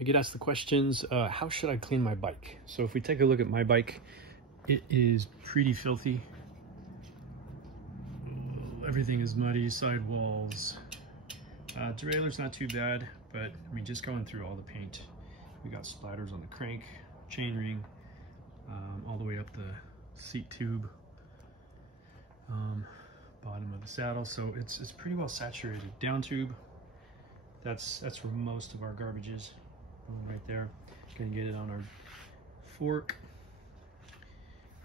I get asked the questions, how should I clean my bike? So if we take a look at my bike, it is pretty filthy. Everything is muddy, sidewalls. Derailleur's not too bad, but I mean, just going through all the paint. We got splatters on the crank, chainring, all the way up the seat tube, bottom of the saddle. So it's pretty well saturated. Down tube, that's where most of our garbage is, right there. Gonna get it on our fork.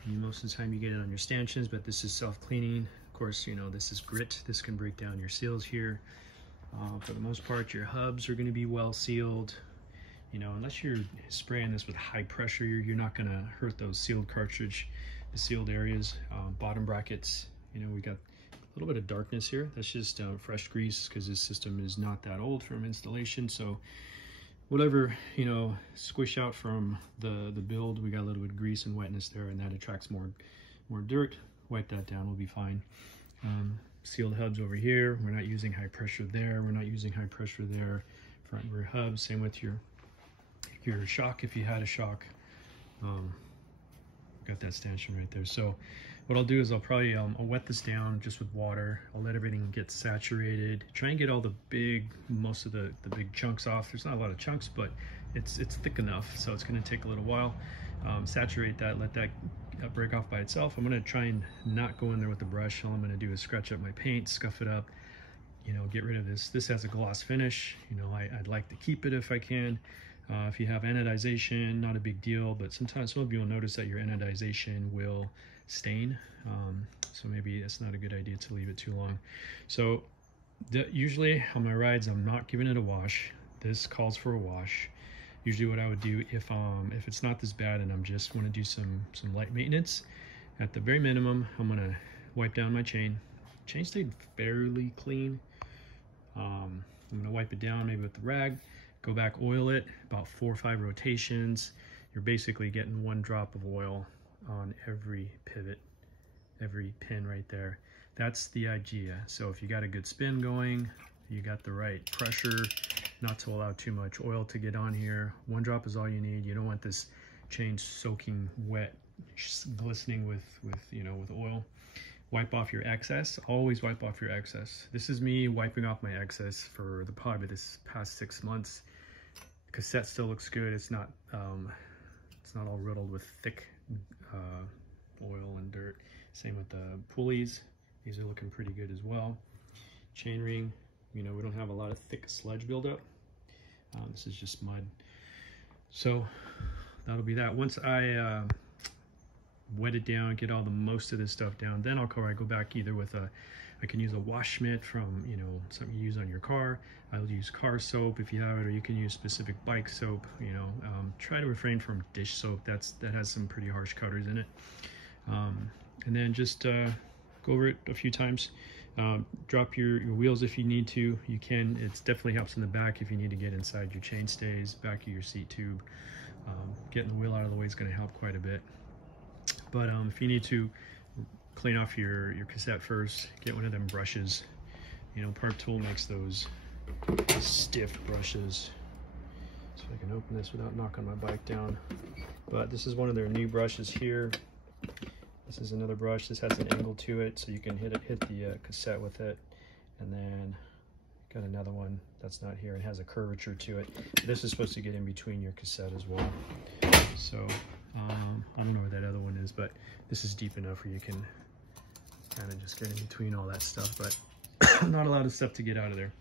And most of the time you get it on your stanchions, but this is self-cleaning. Of course, you know, this is grit. This can break down your seals here. For the most part, your hubs are gonna be well sealed. You know, unless you're spraying this with high pressure, you're not gonna hurt those sealed cartridge, the sealed areas. Bottom brackets, you know, we got a little bit of darkness here. That's just fresh grease, because this system is not that old from installation. So whatever, you know, squish out from the build, we got a little bit of grease and wetness there, and that attracts more dirt. Wipe that down, we'll be fine. Sealed hubs over here. We're not using high pressure there. We're not using high pressure there. Front and rear hubs, same with your shock if you had a shock. Got that stanchion right there. So what I'll do is I'll probably I'll wet this down just with water. I'll let everything get saturated. Try and get all the most of the big chunks off. There's not a lot of chunks, but it's thick enough, so it's going to take a little while. Saturate that, let that break off by itself. I'm going to try and not go in there with the brush. All I'm going to do is scratch up my paint, scuff it up, you know, get rid of this. This has a gloss finish. You know, I'd like to keep it if I can. If you have anodization, not a big deal, but sometimes some of you will notice that your anodization will stain. So maybe it's not a good idea to leave it too long. So usually on my rides, I'm not giving it a wash. This calls for a wash. Usually what I would do if it's not this bad and I'm just want to do some light maintenance, at the very minimum, I'm gonna wipe down my chain. Chain stayed fairly clean. I'm gonna wipe it down maybe with the rag. Go back, oil it, about 4 or 5 rotations. You're basically getting 1 drop of oil on every pivot, every pin right there. That's the idea. So if you got a good spin going, you got the right pressure, not to allow too much oil to get on here. 1 drop is all you need. You don't want this chain soaking wet, glistening with oil. Wipe off your excess. Always wipe off your excess. This is me wiping off my excess for probably this past 6 months. Cassette still looks good. It's not all riddled with thick oil and dirt. Same with the pulleys. These are looking pretty good as well. Chainring, you know, we don't have a lot of thick sludge buildup. This is just mud. So that'll be that. Once I wet it down, get all the most of this stuff down, then I'll go back either with I can use a wash mitt from, you know, something you use on your car. I'll use car soap if you have it, or you can use specific bike soap. You know, try to refrain from dish soap. That has some pretty harsh cutters in it. And then just go over it a few times. Drop your wheels if you need to. You can. It definitely helps in the back if you need to get inside your chain stays, back of your seat tube. Getting the wheel out of the way is going to help quite a bit. But if you need to clean off your cassette first, get one of them brushes. You know, Part Tool makes those stiff brushes. So I can open this without knocking my bike down. But this is one of their new brushes here. This is another brush. This has an angle to it, so you can hit the cassette with it. And then got another one that's not here. It has a curvature to it. This is supposed to get in between your cassette as well. So I don't know where that other one is, but this is deep enough where you can kind of just get in between all that stuff, but not a lot of stuff to get out of there.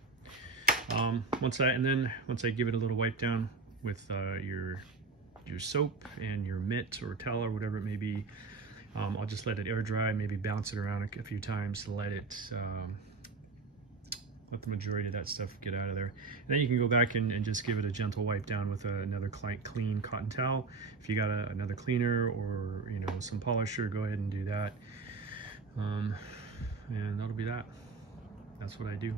Once I give it a little wipe down with your soap and your mitt or towel or whatever it may be, I'll just let it air dry, maybe bounce it around a few times to let the majority of that stuff get out of there. And then you can go back and just give it a gentle wipe down with another clean cotton towel. If you got another cleaner or, you know, some polisher, go ahead and do that. And that'll be that. That's what I do.